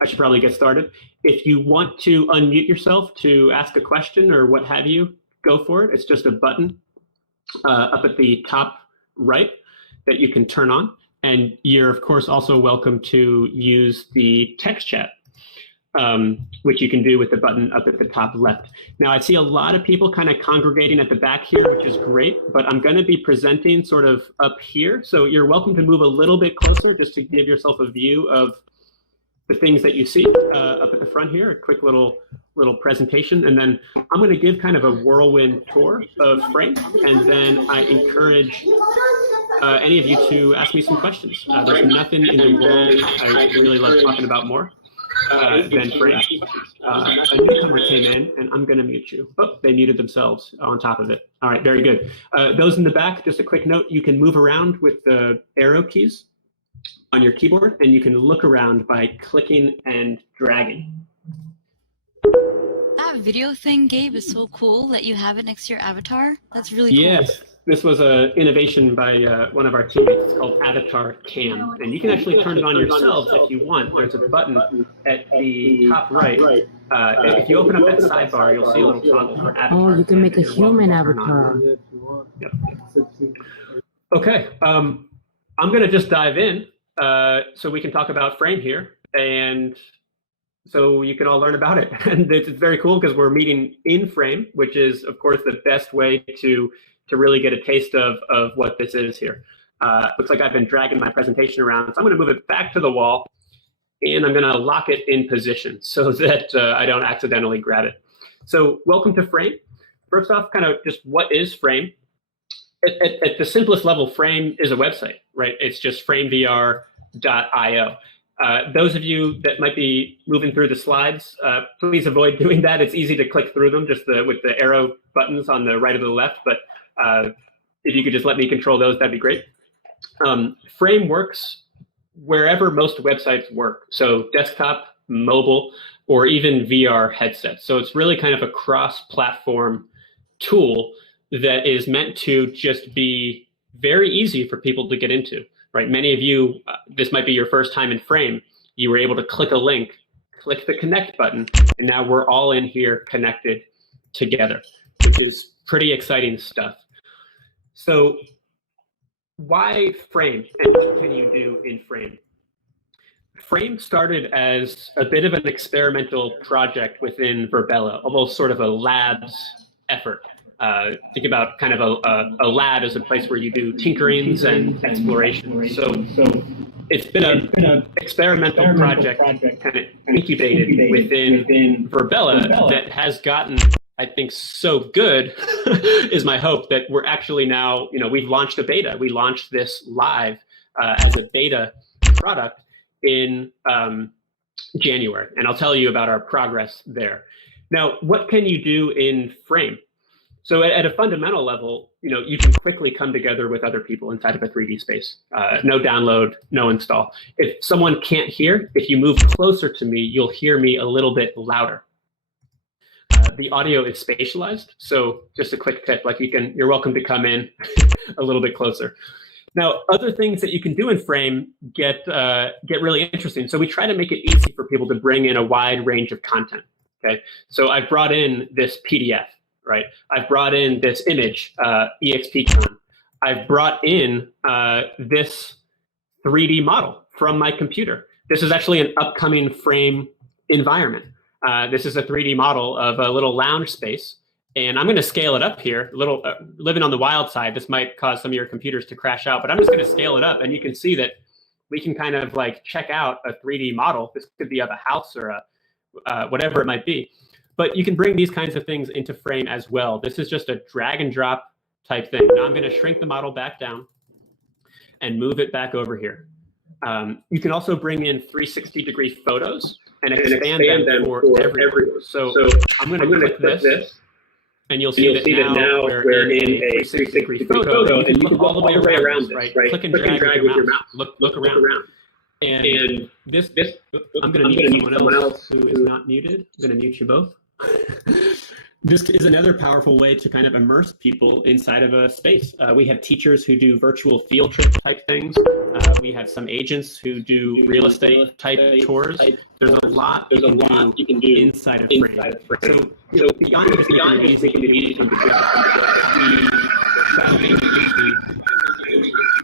I should probably get started. If you want to unmute yourself to ask a question or what have you, go for it. It's just a button up at the top right that you can turn on. And you're, of course, also welcome to use the text chat, which you can do with the button up at the top left. Now, I see a lot of people kind of congregating at the back here, which is great, but I'm going to be presenting sort of up here. So you're welcome to move a little bit closer just to give yourself a view of the things that you see up at the front here, a quick little presentation. And then I'm going to give kind of a whirlwind tour of Frame, and then I encourage any of you to ask me some questions. There's nothing in the world I really love talking about more than Frame. A newcomer came in, and I'm going to mute you. Oh, they muted themselves on top of it. All right, very good. Those in the back, just a quick note, you can move around with the arrow keys on your keyboard, and you can look around by clicking and dragging. That video thing, Gabe, is so cool that you have it next to your avatar. That's really cool. Yes, this was an innovation by one of our teammates. It's called Avatar Cam, and you can actually turn it on yourselves if you want. There's a button at the top right. If you open up that sidebar, you'll see a little toggle for avatar. Oh, you can make a human avatar. Yep. Okay, I'm going to just dive in so we can talk about Frame here, and so you can all learn about it. And it's very cool because we're meeting in Frame, which is, of course, the best way to really get a taste of what this is here. Looks like I've been dragging my presentation around, so I'm going to move it back to the wall, and I'm going to lock it in position so that I don't accidentally grab it. So welcome to Frame. First off, kind of just what is Frame? At the simplest level, Frame is a website, right? It's just framevr.io. Those of you that might be moving through the slides, please avoid doing that. It's easy to click through them just with the arrow buttons on the right or the left, but if you could just let me control those, that'd be great. Frame works wherever most websites work, so desktop, mobile, or even VR headsets. So it's really kind of a cross-platform tool that is meant to just be very easy for people to get into, right? Many of you, this might be your first time in Frame. You were able to click a link, click the connect button, and now we're all in here connected together, which is pretty exciting stuff. So why Frame, and what can you do in Frame? Frame started as a bit of an experimental project within Virbela, almost sort of a labs effort. Think about kind of a lab as a place where you do tinkerings and exploration. So it's been an experimental project kind of incubated within Virbela that has gotten, I think, so good is my hope that we're actually now, we've launched a beta. We launched this live as a beta product in January, and I'll tell you about our progress there. Now, what can you do in Frame? So at a fundamental level, you can quickly come together with other people inside of a 3D space. No download, no install. If someone can't hear, if you move closer to me, you'll hear me a little bit louder. The audio is spatialized, so just a quick tip, you're welcome to come in a little bit closer. Now, other things that you can do in Frame get really interesting. So we try to make it easy for people to bring in a wide range of content. Okay, so I've brought in this PDF. Right, I've brought in this image, EXPCON. I've brought in this 3D model from my computer. This is actually an upcoming Frame environment. This is a 3D model of a little lounge space, and I'm going to scale it up here. Living on the wild side, this might cause some of your computers to crash out, but I'm just going to scale it up, and you can see that we can kind of check out a 3D model. This could be of a house or whatever it might be. But you can bring these kinds of things into Frame as well. This is just a drag and drop type thing. Now I'm going to shrink the model back down and move it back over here. You can also bring in 360-degree photos and expand them for everyone. So I'm going to click this, and you'll see that now we're in a 360-degree photo, and you can look all the way around this, right? Click and drag with your mouse. Look around. And this I'm going to mute someone else who is not muted. I'm going to mute you both. This is another powerful way to kind of immerse people inside of a space. We have teachers who do virtual field trip type things. We have some agents who do real estate type tours. There's a lot you can do inside of Frame. So beyond just making it easy, I'm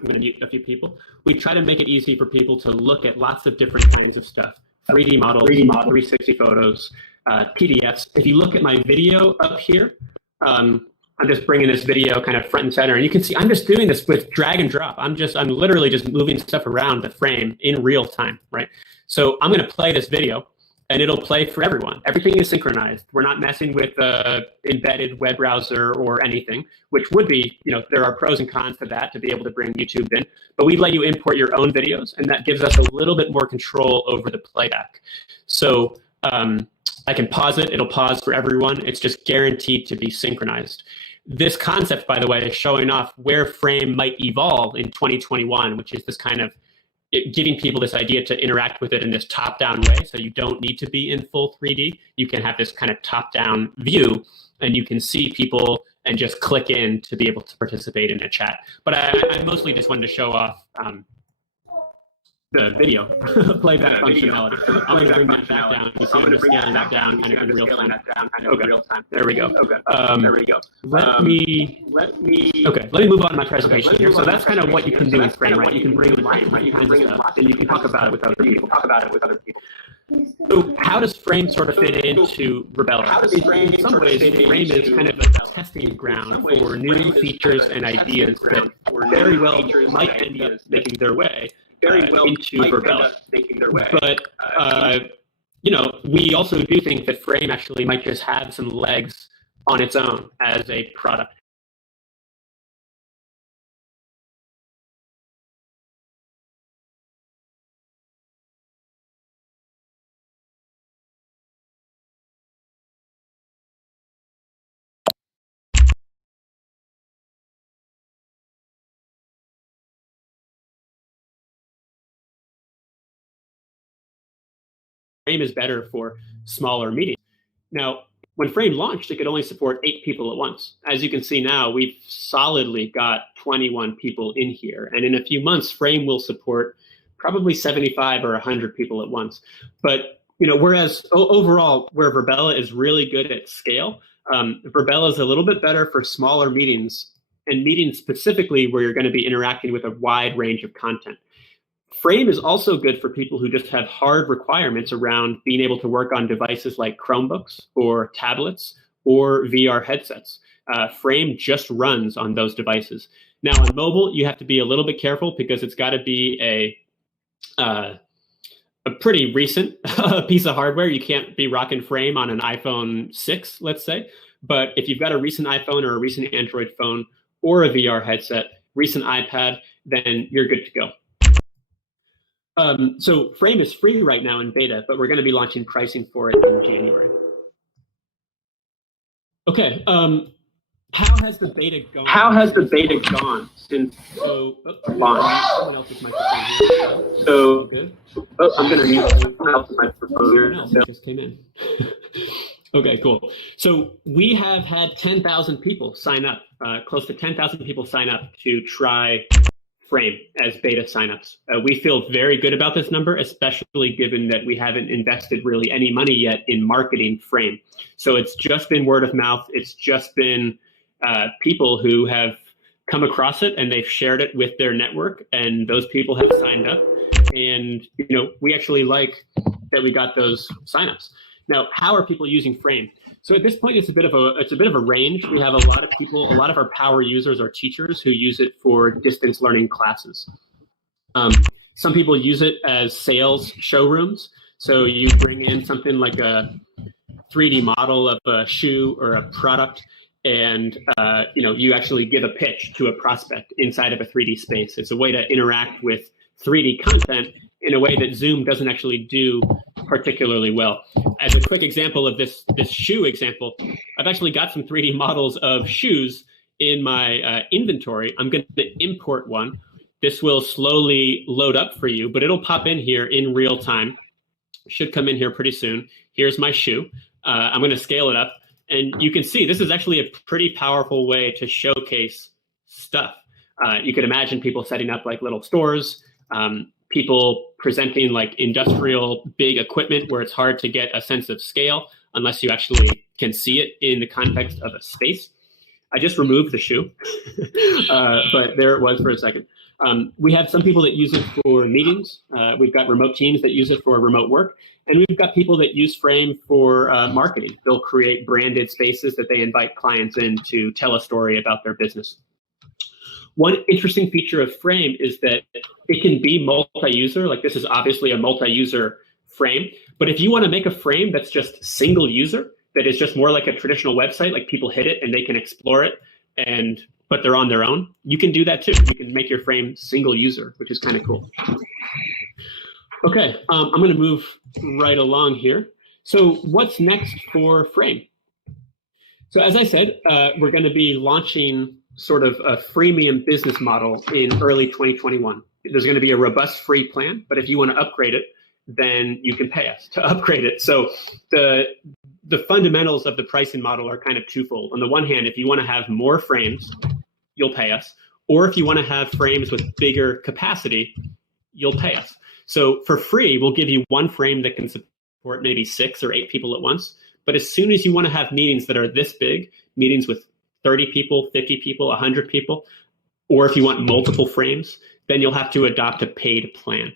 going to mute a few people. We try to make it easy for people to look at lots of different kinds of stuff. 3D models, 360 photos, PDFs. If you look at my video up here, I'm just bringing this video kind of front and center, and you can see I'm just doing this with drag and drop. I'm literally just moving stuff around the frame in real time, right? So I'm going to play this video, and it'll play for everyone. Everything is synchronized. We're not messing with embedded web browser or anything, which would be, there are pros and cons to that to be able to bring YouTube in. But we let you import your own videos, and that gives us a little bit more control over the playback. So I can pause it. It'll pause for everyone. It's just guaranteed to be synchronized. This concept, by the way, is showing off where Frame might evolve in 2021, which is this kind of giving people this idea to interact with it in this top-down way. So you don't need to be in full 3D. You can have this kind of top-down view, and you can see people and just click in to be able to participate in a chat. But I mostly just wanted to show off the video playback functionality. I'm going to bring that back down. You see I'm just scaling that down kind of in real time. Okay, there we go. Let me move on to my presentation here. So that's kind of what you can do in Frame, right? You can bring lots of kinds of stuff, and you can talk about it with other people. So how does Frame sort of fit into Rebella? In some ways, Frame is kind of a testing ground for new features and ideas that very well might end up making their way into Rebella. But we also do think that Frame actually might just have some legs on its own as a product. Frame is better for smaller meetings. Now, when Frame launched, it could only support 8 people at once. As you can see now, we've solidly got 21 people in here. And in a few months, Frame will support probably 75 or 100 people at once. But whereas overall, where Rebella is really good at scale, Rebella is a little bit better for smaller meetings, and meetings specifically where you're going to be interacting with a wide range of content. Frame is also good for people who just have hard requirements around being able to work on devices like Chromebooks or tablets or VR headsets. Frame just runs on those devices. Now on mobile, you have to be a little bit careful because it's got to be a pretty recent piece of hardware. You can't be rocking Frame on an iPhone 6, let's say. But if you've got a recent iPhone or a recent Android phone or a VR headset, recent iPad, then you're good to go. So Frame is free right now in beta, but we're going to be launching pricing for it in January. Okay, how has the beta gone? Since launch? Someone else's microphone here. So good. I'm going to mute someone else's microphone here. Someone else just came in. Okay, cool. So we have had 10,000 people sign up, close to 10,000 people sign up to try Frame as beta signups. We feel very good about this number, especially given that we haven't invested really any money yet in marketing Frame. So it's just been word of mouth. It's just been people who have come across it and they've shared it with their network, and those people have signed up. And we actually like that we got those signups. Now, how are people using Frame? So at this point, it's a bit of a range. We have a lot of people, a lot of our power users are teachers who use it for distance learning classes. Some people use it as sales showrooms. So you bring in something like a 3D model of a shoe or a product, and you actually give a pitch to a prospect inside of a 3D space. It's a way to interact with 3D content in a way that Zoom doesn't actually do particularly well. As a quick example of this shoe example, I've actually got some 3D models of shoes in my inventory. I'm going to import one. This will slowly load up for you, but it'll pop in here in real time. Should come in here pretty soon. Here's my shoe. I'm going to scale it up. And you can see this is actually a pretty powerful way to showcase stuff. You could imagine people setting up like little stores, people presenting like industrial big equipment where it's hard to get a sense of scale unless you actually can see it in the context of a space. I just removed the shoe, but there it was for a second. We have some people that use it for meetings. We've got remote teams that use it for remote work. And we've got people that use Frame for marketing. They'll create branded spaces that they invite clients in to tell a story about their business. One interesting feature of Frame is that it can be multi-user. Like this is obviously a multi-user frame. But if you want to make a frame that's just single user, that is just more like a traditional website, like people hit it and they can explore it, but they're on their own, you can do that too. You can make your frame single user, which is kind of cool. Okay, I'm going to move right along here. So what's next for Frame? So as I said, we're going to be launching sort of a freemium business model in early 2021. There's going to be a robust free plan, but if you want to upgrade it, then you can pay us to upgrade it. So the fundamentals of the pricing model are kind of twofold. On the one hand, if you want to have more frames, you'll pay us. Or if you want to have frames with bigger capacity, you'll pay us. So for free, we'll give you one frame that can support maybe 6 or 8 people at once. But as soon as you want to have meetings that are this big, meetings with 30 people, 50 people, 100 people, or if you want multiple frames, then you'll have to adopt a paid plan.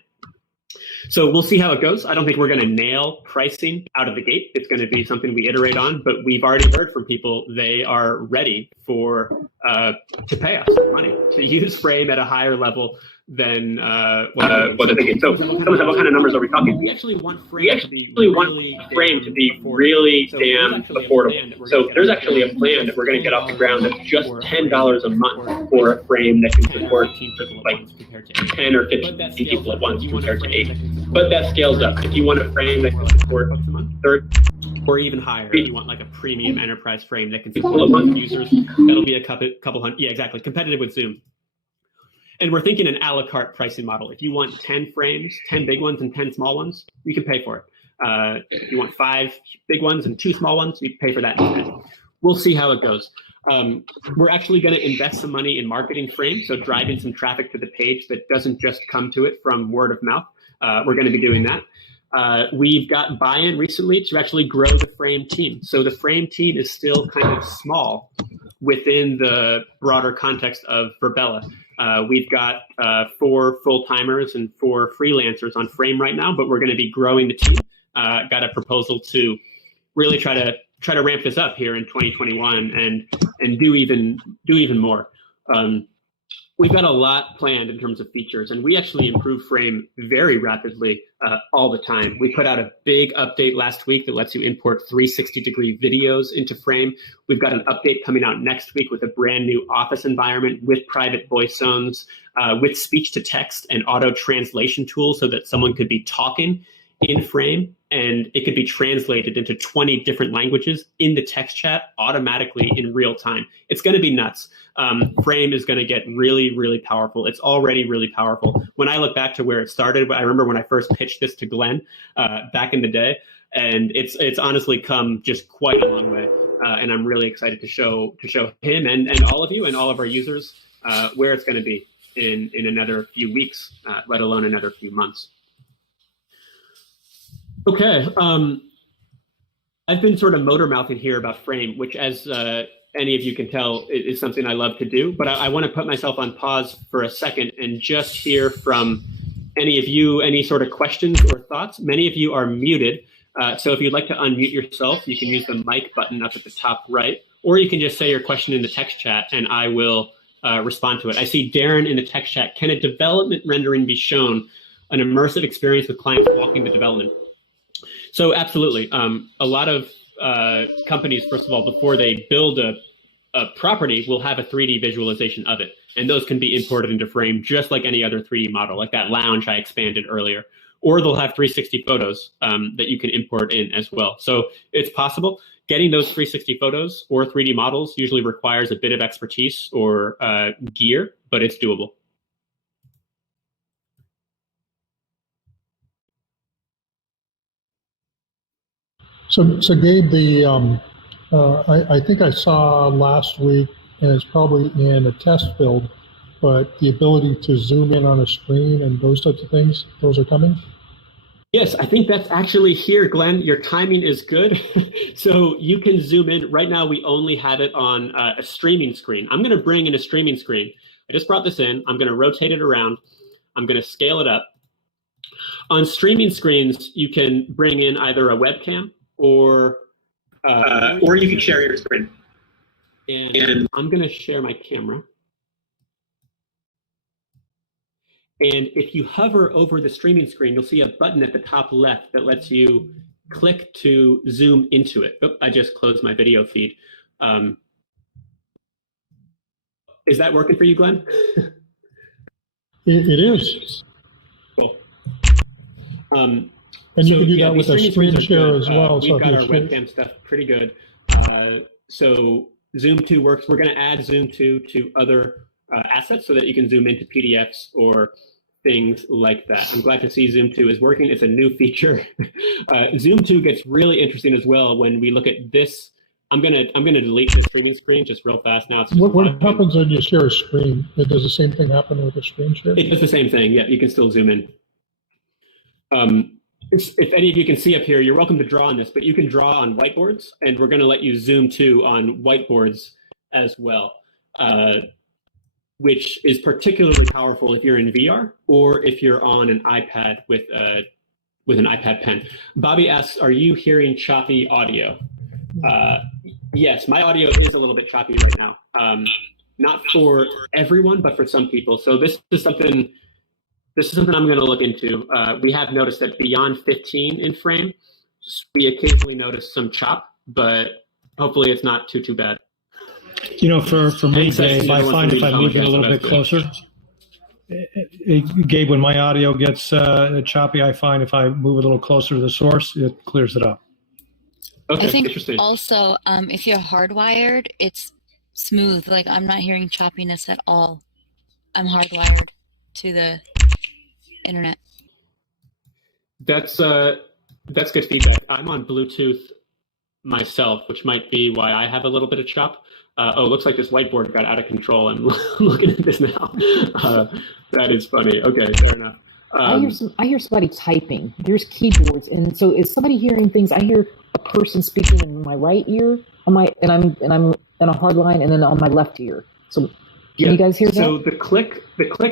So we'll see how it goes. I don't think we're going to nail pricing out of the gate. It's going to be something we iterate on, but we've already heard from people they are ready to pay us money to use Frame at a higher level than what they're thinking. So someone said, what kind of numbers are we talking? We actually want Frame to be really damn affordable. So there's actually a plan that we're going to get off the ground that's just $10 a month for a frame that can support like 10 or 15 people at once compared to 8. But that scales up. If you want a frame that can support 30 or even higher, if you want like a premium enterprise frame that can support 100 users, that'll be a couple hundred. Yeah, exactly. Competitive with Zoom. And we're thinking an a la carte pricing model. If you want 10 frames, 10 big ones and 10 small ones, you can pay for it. If you want 5 big ones and 2 small ones, you pay for that instead. We'll see how it goes. We're actually going to invest some money in marketing Frame, so driving some traffic to the page that doesn't just come to it from word of mouth. We're going to be doing that. We've got buy-in recently to actually grow the Frame team. So the Frame team is still kind of small within the broader context of Verbella. We've got 4 full-timers and 4 freelancers on Frame right now, but we're going to be growing the team. Got a proposal to really try to ramp this up here in 2021 and do even more. We've got a lot planned in terms of features, and we actually improve Frame very rapidly all the time. We put out a big update last week that lets you import 360-degree videos into Frame. We've got an update coming out next week with a brand new office environment with private voice zones, with speech-to-text and auto-translation tools so that someone could be talking in Frame and it could be translated into 20 different languages in the text chat automatically in real time. It's going to be nuts. Frame is going to get really, really powerful. It's already really powerful. When I look back to where it started, I remember when I first pitched this to Glenn back in the day, and it's honestly come just quite a long way. And I'm really excited to show him and all of you and all of our users where it's going to be in another few weeks, let alone another few months. Okay, I've been sort of motor mouthing here about Frame, which as any of you can tell is something I love to do, but I want to put myself on pause for a second and just hear from any of you, any sort of questions or thoughts. Many of you are muted, so if you'd like to unmute yourself, you can use the mic button up at the top right, or you can just say your question in the text chat and I will respond to it. I see Darren in the text chat. Can a development rendering be shown, an immersive experience with clients walking the development? So absolutely. A lot of companies, first of all, before they build a property, will have a 3D visualization of it. And those can be imported into Frame just like any other 3D model, like that lounge I expanded earlier. Or they'll have 360 photos that you can import in as well. So it's possible. Getting those 360 photos or 3D models usually requires a bit of expertise or gear, but it's doable. So Gabe, I think I saw last week, and it's probably in a test build, but the ability to zoom in on a screen and those types of things, those are coming? Yes, I think that's actually here, Glenn. Your timing is good. So you can zoom in. Right now, we only have it on a streaming screen. I'm going to bring in a streaming screen. I just brought this in. I'm going to rotate it around. I'm going to scale it up. On streaming screens, you can bring in either a webcam or you can share your screen. And I'm going to share my camera. And if you hover over the streaming screen, you'll see a button at the top left that lets you click to zoom into it. Oh, I just closed my video feed. Is that working for you, Glenn? It is. Cool. And you can do that with a screen share as well. We've got our webcam stuff pretty good. So Zoom 2 works. We're going to add Zoom 2 to other assets so that you can zoom into PDFs or things like that. I'm glad to see Zoom 2 is working. It's a new feature. Zoom 2 gets really interesting as well when we look at this. I'm gonna delete the streaming screen just real fast now. It's just what happens when you share a screen? Does the same thing happen with a screen share? It does the same thing. Yeah, you can still zoom in. If any of you can see up here, you're welcome to draw on this, but you can draw on whiteboards, and we're going to let you zoom to on whiteboards as well, which is particularly powerful if you're in VR or if you're on an iPad with an iPad pen. Bobby asks, are you hearing choppy audio? Yes, my audio is a little bit choppy right now. Not for everyone, but for some people. So this is something I'm going to look into. We have noticed that beyond 15 in frame, we occasionally notice some chop, but hopefully it's not too bad. You know, for me, Gabe, I find if I move it a little bit closer, Gabe, when my audio gets choppy, I find if I move a little closer to the source, it clears it up. Okay, I think interesting. also, if you're hardwired, it's smooth. Like, I'm not hearing choppiness at all. I'm hardwired to the internet. That's good feedback. I'm on Bluetooth myself, which might be why I have a little bit of chop. It looks like this whiteboard got out of control. I'm looking at this now. That is funny. Okay, fair enough. I hear somebody typing. There's keyboards, and so is somebody hearing things? I hear a person speaking in my right ear, and I'm in a hard line, and then on my left ear. So can you guys hear that? So the click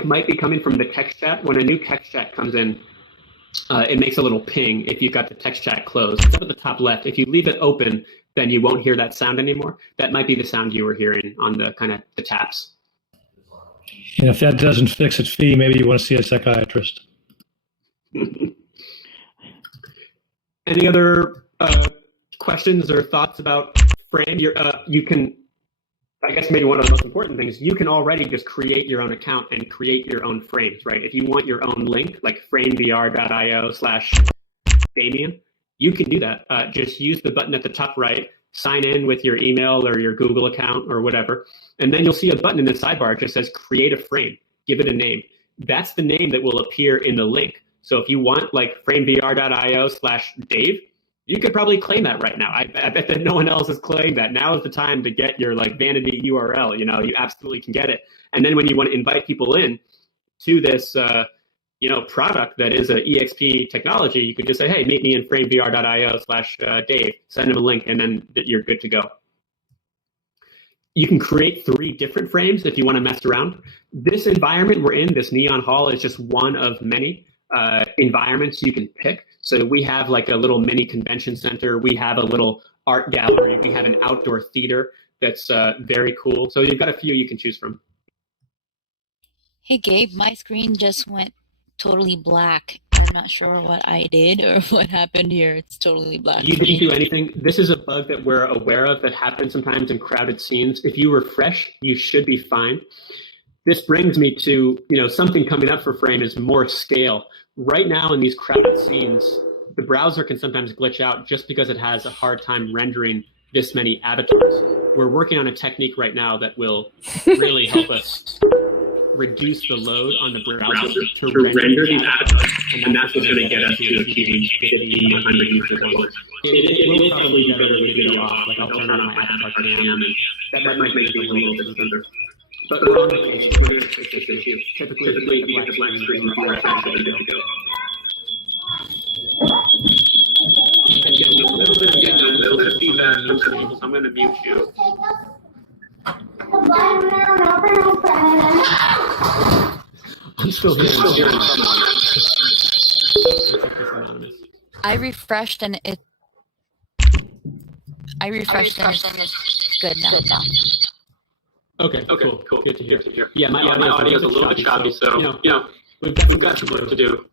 might be coming from the text chat. When a new text chat comes in, it makes a little ping if you've got the text chat closed. It's up at the top left. If you leave it open, then you won't hear that sound anymore. That might be the sound you were hearing on the kind of the taps. And if that doesn't fix its fee, maybe you want to see a psychiatrist. Any other questions or thoughts about Frame? You can, I guess maybe one of the most important things, you can already just create your own account and create your own frames, right? If you want your own link, like framevr.io/Damien, you can do that. Just use the button at the top right, sign in with your email or your Google account or whatever, and then you'll see a button in the sidebar that just says create a frame, give it a name. That's the name that will appear in the link. So if you want like framevr.io/Dave, you could probably claim that right now. I bet that no one else has claimed that. Now is the time to get your like vanity URL. You know, you absolutely can get it. And then when you want to invite people in to this, product that is a EXP technology, you could just say, hey, meet me in framevr.io/Dave, send them a link, and then you're good to go. You can create 3 different frames if you want to mess around. This environment we're in, this Neon Hall, is just one of many environments you can pick. So we have like a little mini convention center. We have a little art gallery. We have an outdoor theater that's very cool. So you've got a few you can choose from. Hey, Gabe, my screen just went totally black. I'm not sure what I did or what happened here. It's totally black. You didn't do anything. This is a bug that we're aware of that happens sometimes in crowded scenes. If you refresh, you should be fine. This brings me to, something coming up for Frame is more scale. Right now in these crowded scenes, the browser can sometimes glitch out just because it has a hard time rendering this many avatars. We're working on a technique right now that will really help us reduce the load on the browser to render these avatars, and that's what's going to get us to achieving 50, 100 users at once. It will probably be better with video off, like I'll turn on my avatar cam, and that might make it a little smoother. But we're on the case, we're going to fix this issue. Typically, you get the black screen with your actually good to go. And get a little bit of feedback, so I'm going to mute you. I'm still hearing I refreshed and it's good now. Okay, cool. Good to hear. Yeah, my audio is a little bit choppy, so you know, we've got some work to do.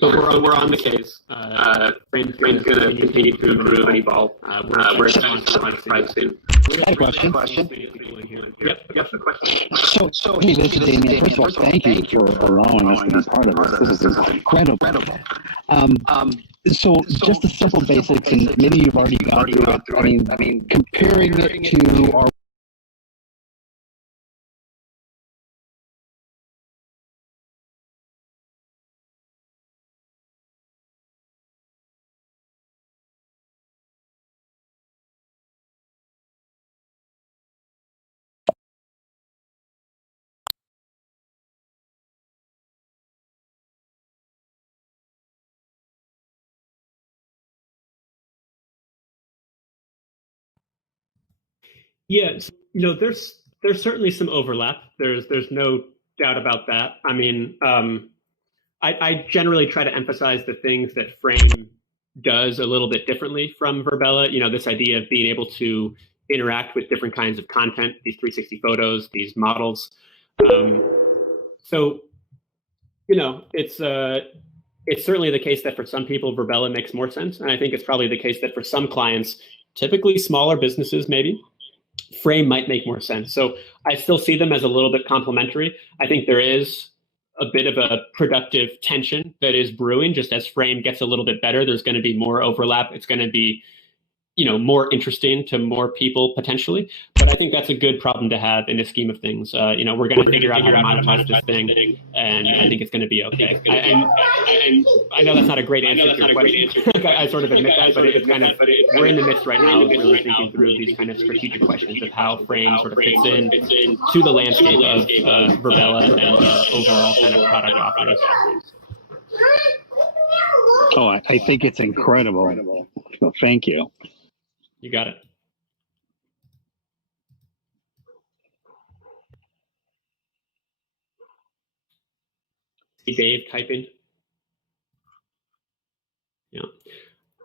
But we're on the case. Frame's going to continue to improve and evolve. We're expecting to price soon. I had a question. Yep, the question. So hey, this is Damien. First of all, thank you for allowing us to be part of this. This is incredible. So just the simple basics, and maybe you've already gone through it. I mean, comparing it to our Yeah, there's certainly some overlap. There's no doubt about that. I mean, I generally try to emphasize the things that Frame does a little bit differently from Verbella. This idea of being able to interact with different kinds of content, these 360 photos, these models. So, it's certainly the case that for some people, Verbella makes more sense. And I think it's probably the case that for some clients, typically smaller businesses, maybe, Frame might make more sense. So I still see them as a little bit complementary. I think there is a bit of a productive tension that is brewing. Just as Frame gets a little bit better, there's going to be more overlap. It's going to be, more interesting to more people potentially. But I think that's a good problem to have in the scheme of things. We're going to figure out how to monetize this thing, and I think it's going to be okay. And I know that's not a great answer to your question. I sort of admit that, but it's kind of, we're in the midst right now of really thinking through these kind of strategic questions of how Frame sort of fits in to the landscape of Verbella and overall kind of product offerings. Oh, I think it's incredible. So thank you. You got it. See Dave typing. Yeah.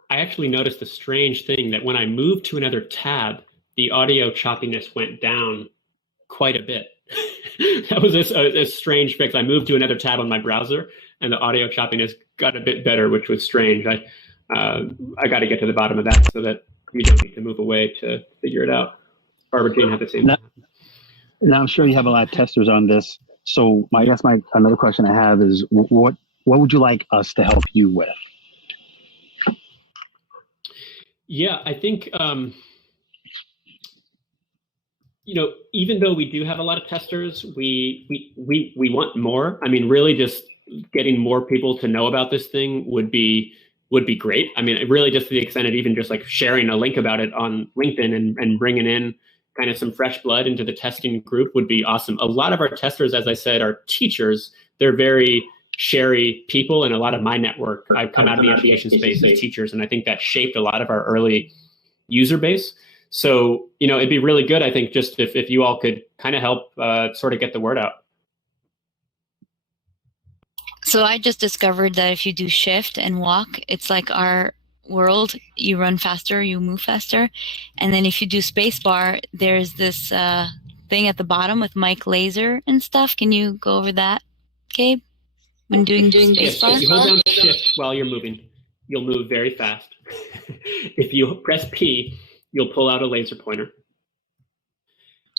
I actually noticed a strange thing that when I moved to another tab, the audio choppiness went down quite a bit. That was a strange fix. I moved to another tab on my browser and the audio choppiness got a bit better, which was strange. I got to get to the bottom of that so that we don't need to move away to figure it out. Barbara Jane had the same. Now I'm sure you have a lot of testers on this. So another question I have is what would you like us to help you with? Yeah, I think even though we do have a lot of testers, we want more. I mean, really just getting more people to know about this thing would be great. I mean, really just to the extent of even just like sharing a link about it on LinkedIn and bringing in kind of some fresh blood into the testing group would be awesome. A lot of our testers, as I said, are teachers. They're very sharey people, and a lot of my network, I've come out of the education space as teachers, and I think that shaped a lot of our early user base. So, it'd be really good, I think, just if you all could kind of help sort of get the word out. So I just discovered that if you do shift and walk, it's like our world. You run faster, you move faster. And then if you do spacebar, there's this thing at the bottom with mic laser and stuff. Can you go over that, Gabe? When doing spacebar? If you hold down shift while you're moving, you'll move very fast. If you press P, you'll pull out a laser pointer.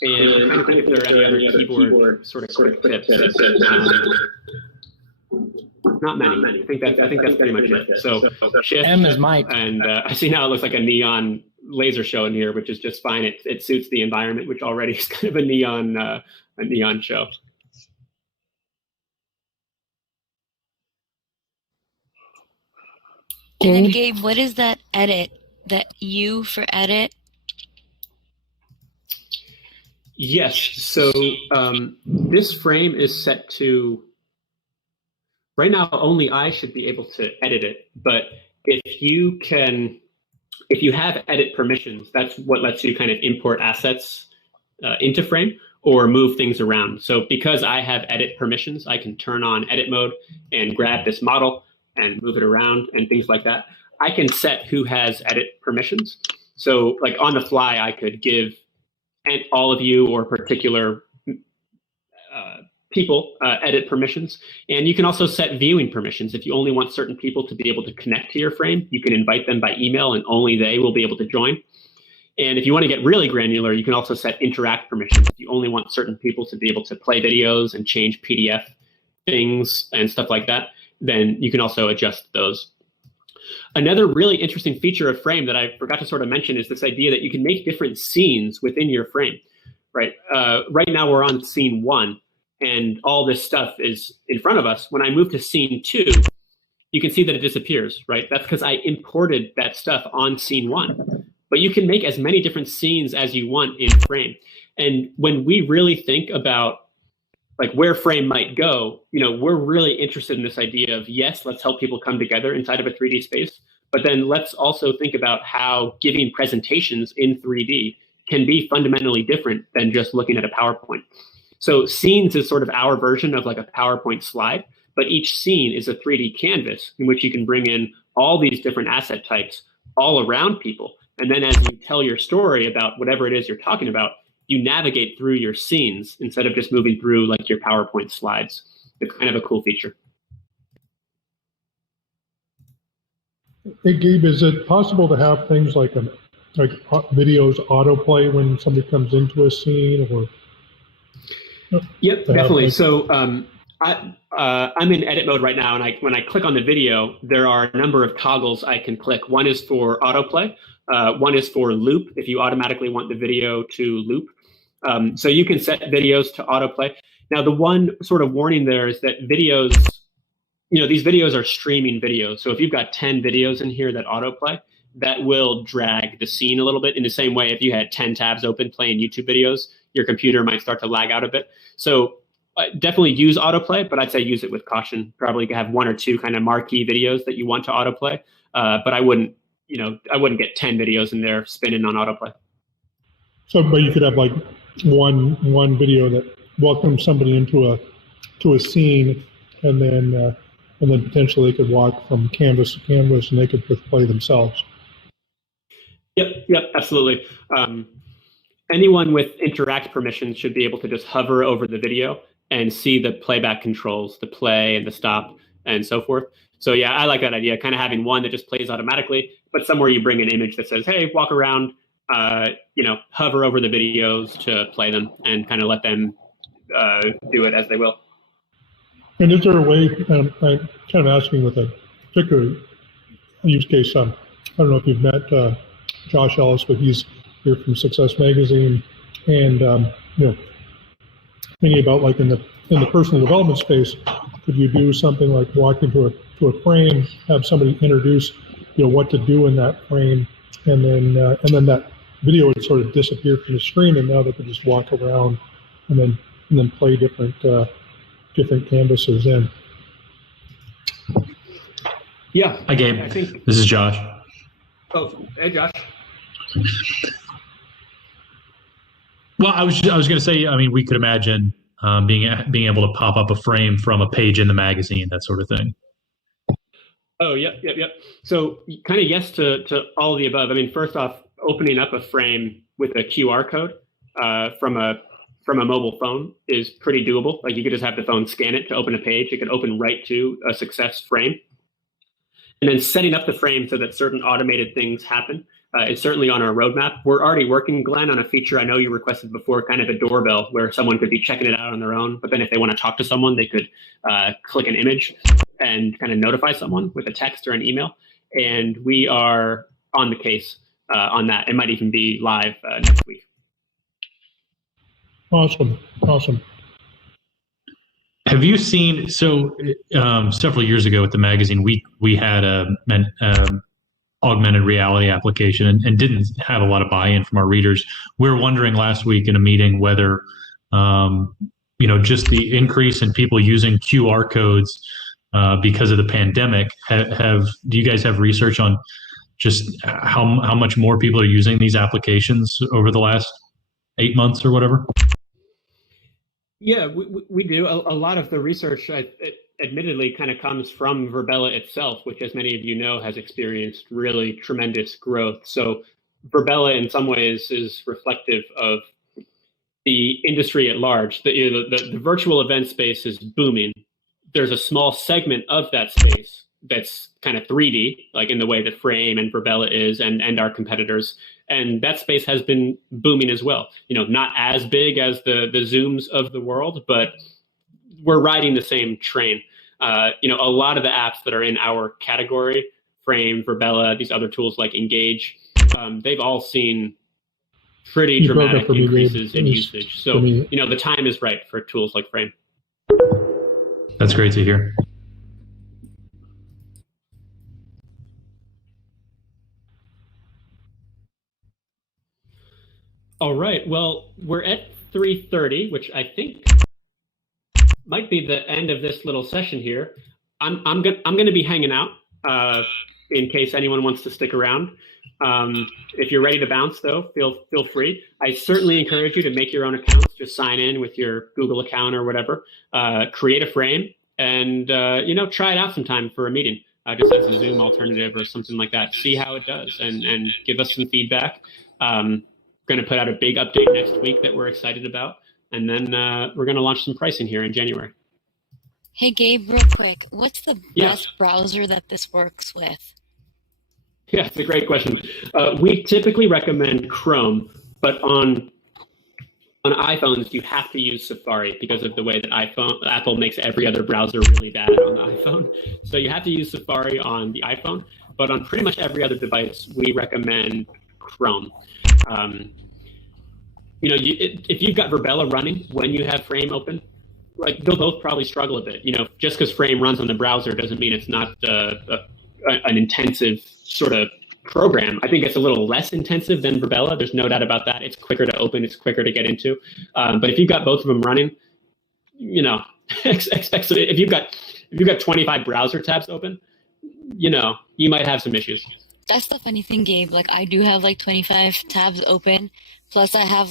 And I'm trying to think if there are any other keyboard sort of quick tips. Not many. I think that's pretty much it. So shift M is mic, and I see now it looks like a neon laser show in here, which is just fine. It suits the environment, which already is kind of a neon show. And then Gabe? Gabe, what is that edit? That U for edit? Yes. So this frame is set to, right now, only I should be able to edit it. But if you have edit permissions, that's what lets you kind of import assets into frame or move things around. So because I have edit permissions, I can turn on edit mode and grab this model and move it around and things like that. I can set who has edit permissions. So like on the fly, I could give all of you or particular people edit permissions. And you can also set viewing permissions. If you only want certain people to be able to connect to your frame, you can invite them by email and only they will be able to join. And if you want to get really granular, you can also set interact permissions. If you only want certain people to be able to play videos and change PDF things and stuff like that, then you can also adjust those. Another really interesting feature of Frame that I forgot to sort of mention is this idea that you can make different scenes within your frame, right? Right now we're on scene 1 and all this stuff is in front of us. When I move to scene 2, you can see that it disappears, right? That's because I imported that stuff on scene 1. But you can make as many different scenes as you want in Frame. And when we really think about like where Frame might go, we're really interested in this idea of, yes, let's help people come together inside of a 3D space, but then let's also think about how giving presentations in 3D can be fundamentally different than just looking at a PowerPoint. So scenes is sort of our version of like a PowerPoint slide, but each scene is a 3D canvas in which you can bring in all these different asset types all around people. And then as you tell your story about whatever it is you're talking about, you navigate through your scenes instead of just moving through like your PowerPoint slides. It's kind of a cool feature. Hey, Gabe, is it possible to have things like videos autoplay when somebody comes into a scene, or? Yep, definitely. So I'm in edit mode right now, and when I click on the video, there are a number of toggles I can click. One is for autoplay. One is for loop, if you automatically want the video to loop. So you can set videos to autoplay. Now, the one sort of warning there is that videos, these videos are streaming videos. So if you've got 10 videos in here that autoplay, that will drag the scene a little bit. In the same way, if you had 10 tabs open playing YouTube videos, your computer might start to lag out a bit. So definitely use autoplay, but I'd say use it with caution. Probably have 1 or 2 kind of marquee videos that you want to autoplay, but I wouldn't get 10 videos in there spinning on autoplay. So, but you could have like one video that welcomes somebody into a scene, and then potentially they could walk from canvas to canvas, and they could play themselves. Yep, absolutely. Anyone with interact permissions should be able to just hover over the video and see the playback controls, the play and the stop and so forth. So yeah, I like that idea, kind of having one that just plays automatically, but somewhere you bring an image that says, hey, walk around, hover over the videos to play them and kind of let them do it as they will. And is there a way, I'm kind of asking with a particular use case, I don't know if you've met Josh Ellis, but he's here from Success Magazine, and thinking about like in the personal development space, could you do something like walk into a frame, have somebody introduce what to do in that frame, and then that video would sort of disappear from the screen, and now they could just walk around and then play different canvases in. Yeah. Hi, Gabe. This is Josh. Oh, hey, Josh. Well, I was going to say, I mean, we could imagine being able to pop up a frame from a page in the magazine, that sort of thing. Oh, yep. So kind of yes to all of the above. I mean, first off, opening up a frame with a QR code from a mobile phone is pretty doable. Like you could just have the phone scan it to open a page. It could open right to a success frame. And then setting up the frame so that certain automated things happen is certainly on our roadmap. We're already working, Glenn, on a feature I know you requested before, kind of a doorbell where someone could be checking it out on their own. But then if they want to talk to someone, they could click an image and kind of notify someone with a text or an email. And we are on the case on that. It might even be live next week. Awesome. Have you seen, several years ago at the magazine, we had an augmented reality application and didn't have a lot of buy-in from our readers. We were wondering last week in a meeting whether, just the increase in people using QR codes because of the pandemic, do you guys have research on just how much more people are using these applications over the last 8 months or whatever? Yeah, we do. A lot of the research, admittedly, kind of comes from Verbella itself, which, as many of you know, has experienced really tremendous growth. So Verbella, in some ways, is reflective of the industry at large. The virtual event space is booming. There's a small segment of that space that's kind of 3D, like in the way that Frame and Verbella is, and our competitors. And that space has been booming as well. Not as big as the Zooms of the world, but we're riding the same train. A lot of the apps that are in our category, Frame, Verbella, these other tools like Engage, they've all seen pretty dramatic increases in usage. So, the time is right for tools like Frame. That's great to hear. All right. Well, we're at 3:30, which I think might be the end of this little session here. I'm going to be hanging out in case anyone wants to stick around. If you're ready to bounce, though, feel free. I certainly encourage you to make your own accounts. Just sign in with your Google account or whatever. Create a frame and try it out sometime for a meeting. Just as a Zoom alternative or something like that. See how it does and give us some feedback. Going to put out a big update next week that we're excited about, and then we're going to launch some pricing here in January. Hey, Gabe, real quick, what's the best browser that this works with? Yeah, it's a great question. We typically recommend Chrome, but on iPhones, you have to use Safari because of the way that Apple makes every other browser really bad on the iPhone. So you have to use Safari on the iPhone, but on pretty much every other device, we recommend Chrome. If you've got Verbella running when you have Frame open, like they'll both probably struggle a bit. Just because Frame runs on the browser doesn't mean it's not an intensive sort of program. I think it's a little less intensive than Verbella. There's no doubt about that. It's quicker to open. It's quicker to get into. But if you've got both of them running, expect if you've got 25 browser tabs open, you might have some issues. That's the funny thing, Gabe. Like, I do have 25 tabs open, plus I have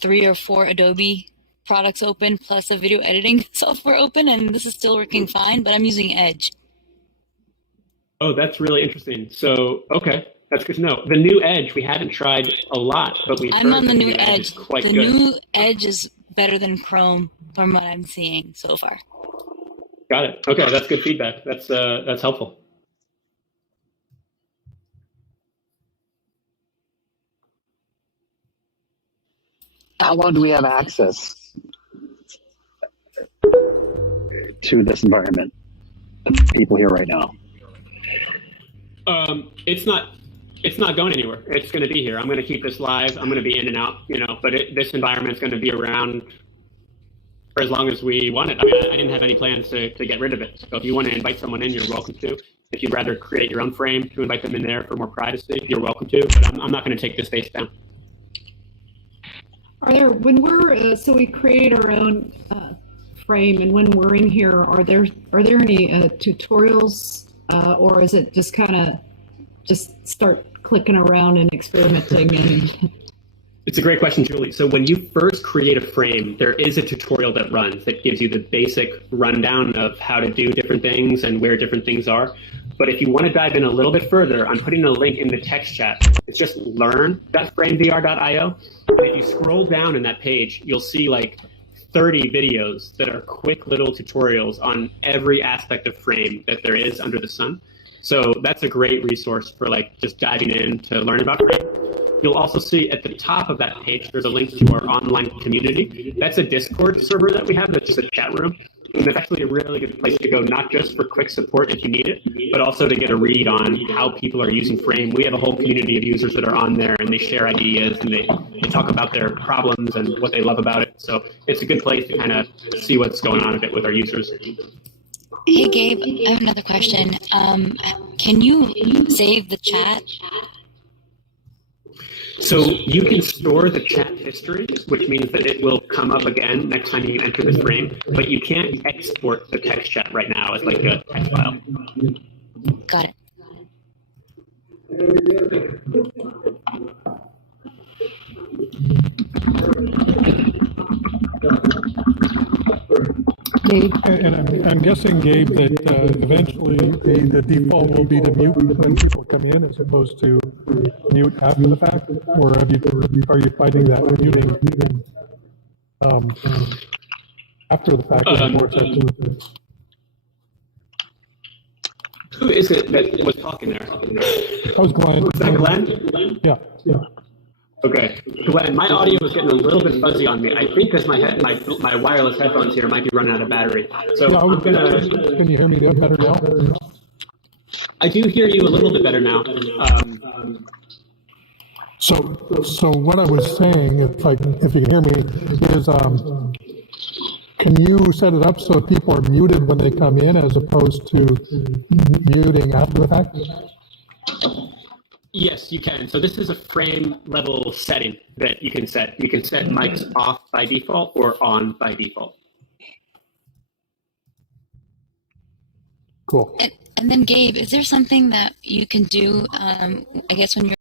3 or 4 Adobe products open, plus a video editing software open, and this is still working fine, but I'm using Edge. Oh, that's really interesting. So, okay, that's good to know. The new Edge, we haven't tried a lot, but I'm on the new Edge. Quite the good. New Edge is better than Chrome from what I'm seeing so far. Got it. Okay, that's good feedback. That's helpful. How long do we have access to this environment? The people here right now. It's not going anywhere. It's going to be here. I'm going to keep this live. I'm going to be in and out, but this environment's going to be around for as long as we want it. I mean, I didn't have any plans to get rid of it. So if you want to invite someone in, you're welcome to. If you'd rather create your own frame to invite them in there for more privacy, you're welcome to. But I'm not going to take this space down. When we're so we create our own frame, and when we're in here, are there any tutorials, or is it just kind of just start clicking around and experimenting? And it's a great question, Julie. So when you first create a frame, there is a tutorial that runs that gives you the basic rundown of how to do different things and where different things are. But if you want to dive in a little bit further, I'm putting a link in the text chat. It's just learn.framevr.io. And if you scroll down in that page, you'll see 30 videos that are quick little tutorials on every aspect of Frame that there is under the sun. So that's a great resource for just diving in to learn about Frame. You'll also see at the top of that page, there's a link to our online community. That's a Discord server that we have. That's just a chat room. And it's actually a really good place to go, not just for quick support if you need it, but also to get a read on how people are using Frame. We have a whole community of users that are on there, and they share ideas, and they talk about their problems and what they love about it. So it's a good place to kind of see what's going on a bit with our users. Hey, Gabe, I have another question. Can you save the chat? So you can store the chat history, which means that it will come up again next time you enter the frame, but you can't export the text chat right now as like a text file. Got it. Gabe, And I'm guessing, Gabe, that eventually the default will be to mute when people come in as opposed to mute after the fact? Or are you fighting that muting after the fact? Who is it that was talking there? That was Glenn. Was that Glenn? Yeah. Okay, Glenn, my audio is getting a little bit fuzzy on me. I think because my wireless headphones here might be running out of battery. So Yeah, I'm gonna. Can you hear me better now? I do hear you a little bit better now. So what I was saying, if you can hear me, is can you set it up so people are muted when they come in as opposed to muting after the fact? Yes, you can. So this is a frame level setting that you can set. You can set mics off by default or on by default. Cool. And then, Gabe, is there something that you can do, I guess, when you're